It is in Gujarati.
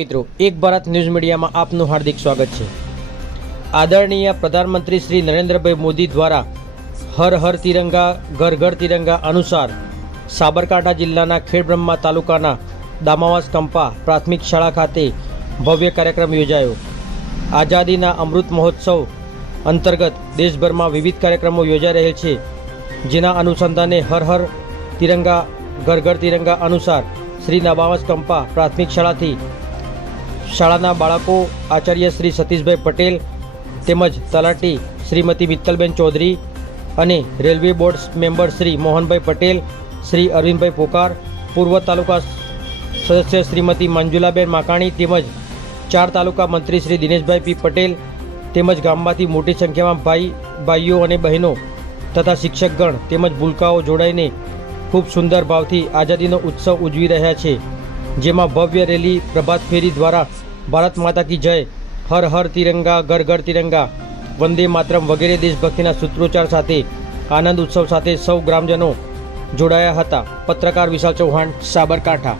મિત્રો, એક ભારત ન્યૂઝ મીડિયામાં આપનું હાર્દિક સ્વાગત છે. આદરણીય પ્રધાનમંત્રી શ્રી નરેન્દ્રભાઈ મોદી દ્વારા હર હર તિરંગા, ઘર ઘર તિરંગા અનુસાર સાબરકાંઠા જિલ્લાના ખેડબ્રહ્મા તાલુકાના દામાવાસ કંપા પ્રાથમિક શાળા ખાતે ભવ્ય કાર્યક્રમ યોજાયો. આઝાદીના અમૃત મહોત્સવ અંતર્ગત દેશભરમાં વિવિધ કાર્યક્રમો યોજાઈ રહેલ છે, જેના અનુસંધાને હર હર તિરંગા, ઘર ઘર તિરંગા અનુસાર શ્રી નબાવાસ કંપા પ્રાથમિક શાળાથી શાળાના બાળકો આચાર્ય શ્રી સતીશભાઈ પટેલ તેમજ તલાટી શ્રીમતી મિત્તલબેન ચૌધરી અને railway board member Shri Mohanbhai Patel, Shri Arvindbhai Pokar, પૂર્વ તાલુકા સદસ્ય શ્રીમતી મંજુલાબેન માકાણી તેમજ ચાર તાલુકા મંત્રી શ્રી દિનેશભાઈ પી પટેલ તેમજ ગામમાંથી મોટી સંખ્યામાં ભાઈ, ભાઈઓ અને બહેનો તથા શિક્ષકગણ તેમજ ભૂલકાઓ જોડાઈને ખૂબ સુંદર ભાવથી આઝાદીનો ઉત્સવ ઉજવી રહ્યા છે. જેમાં ભવ્ય રેલી પ્રભાત ફેરી દ્વારા ભારત માતા કી જય, હર હર તિરંગા, ઘર ઘર તિરંગા, વંદે માતરમ વગેરે દેશભક્તિના સૂત્રોચ્ચાર સાથે આનંદ ઉત્સવ સાથે સૌ ગ્રામજનો જોડાયા હતા. પત્રકાર વિશાલ ચૌહાણ, સાબરકાંઠા.